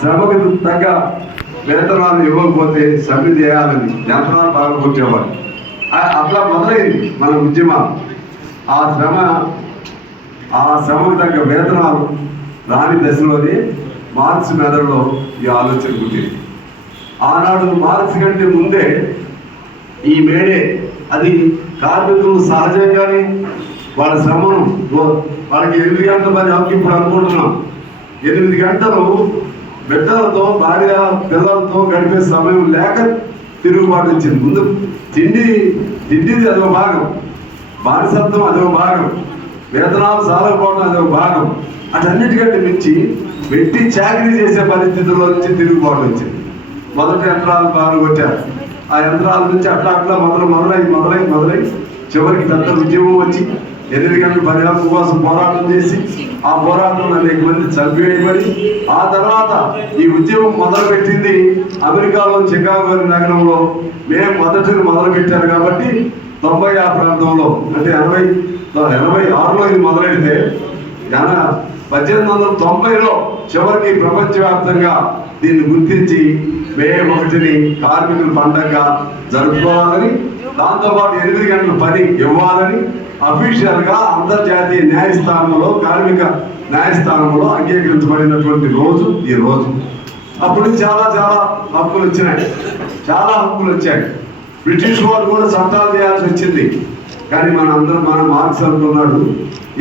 శ్రమకు తగ్గ వేతనాలు ఇవ్వకపోతే సమ్మె చేయాలని యంత్రాలు బాగా అట్లా మొదలైంది మన ఉద్యమం ఆ శ్రమ ఆ శ్రమకు తగ్గ వేతనాలు రాని దశలోనే మార్క్స్ మెదడులో ఈ ఆలోచన పుట్టింది. ఆనాడు మార్క్స్ కంటే ముందే ఈ మేడే అది కార్మికులు సహజంగానే వాళ్ళ శ్రమను వాళ్ళకి ఎనిమిది గంటల పని ఇప్పుడు అనుకుంటున్నాం. ఎనిమిది గంటలు బిడ్డలతో భార్య పిల్లలతో గడిపే సమయం లేక తిరుగుబాటు వచ్చింది ముందు తిండి తిండిది అదొక భాగం. బానిసత్వం అదొక భాగం. వేతనాలు సాలకపోవడం అదొక భాగం. అటన్నిటికంటే మించి వెట్టి చాకరీ చేసే పరిస్థితుల్లో నుంచి తిరుగుబాటు వచ్చింది. మొదటి యంత్రాలు బాగా కొట్టారు. ఆ యంత్రాల నుంచి అట్లా అట్లా మొదలు మొదలై మొదలై మొదలై చివరికి పెద్ద ఉద్యమం వచ్చి ఎనిమిది గంటల పది హక్కు కోసం పోరాటం చేసి ఆ పోరాటంలో అనేక మంది చంపివేయబడి ఆ తర్వాత ఈ ఉద్యమం మొదలుపెట్టింది అమెరికాలో చికాగో నగరంలో. మేము మొదటిని మొదలుపెట్టారు కాబట్టి తొంభై ఆ ప్రాంతంలో అంటే ఎనభై ఎనభై ఆరులో ఇది మొదలెడితే ఎన- పద్దెనిమిది వందల తొంభైలో చివరికి ప్రపంచవ్యాప్తంగా దీన్ని గుర్తించి మే ఒకటిని కార్మికుల పండగగా జరుపుకోవాలని దాంతోపాటు ఎనిమిది గంటల పని ఇవ్వాలని అఫీషియల్గా అంతర్జాతీయ న్యాయస్థానంలో కార్మిక న్యాయస్థానంలో అంగీకరించబడినటువంటి రోజు ఈ రోజు. అప్పుడు చాలా చాలా హక్కులు వచ్చినాయి. చాలా హక్కులు వచ్చాయి. బ్రిటిష్ వారు కూడా చట్టాలు చేయాల్సి వచ్చింది. కానీ మన అందరం మన మార్క్స్ అనుకున్నాడు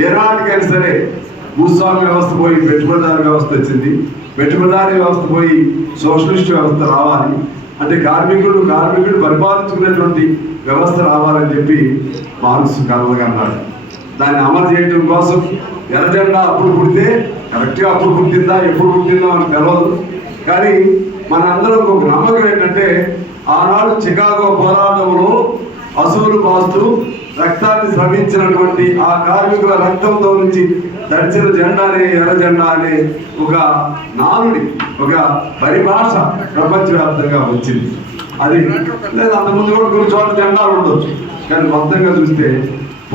ఏనాటికైనా సరే భూస్వామ్య వ్యవస్థ పోయి పెట్టుబడిదారు వ్యవస్థ వచ్చింది. పెట్టుబడిదారి వ్యవస్థ పోయి సోషలిస్ట్ వ్యవస్థ రావాలి. అంటే కార్మికుడు కార్మికుడు పరిపాలించుకునేటువంటి వ్యవస్థ రావాలని చెప్పి మార్క్స్ కలవగన్నాడు దాన్ని అమలు చేయడం కోసం ఎర్రజెండా అప్పుడు పుడితే కరెక్ట్గా అప్పుడు పుట్టిందా ఎప్పుడు పుట్టిందా అని తెలియదు కానీ మనందరం ఒక నమ్మకం ఏంటంటే ఆనాడు చికాగో పోరాటంలో అసూలు పాస్తూ రక్తాన్ని శ్రమించినటువంటి ఆ కార్మికుల రక్తంతో నుంచి దర్చిన జెండా అనే ఎర్ర జెండా అనే ఒక నానుడి ఒక పరిభాష ప్రపంచవ్యాప్తంగా వచ్చింది. అది లేదా అంతకుముందు కూడా కొన్ని చోట్ల జెండాలు ఉండొచ్చు కానీ మొత్తంగా చూస్తే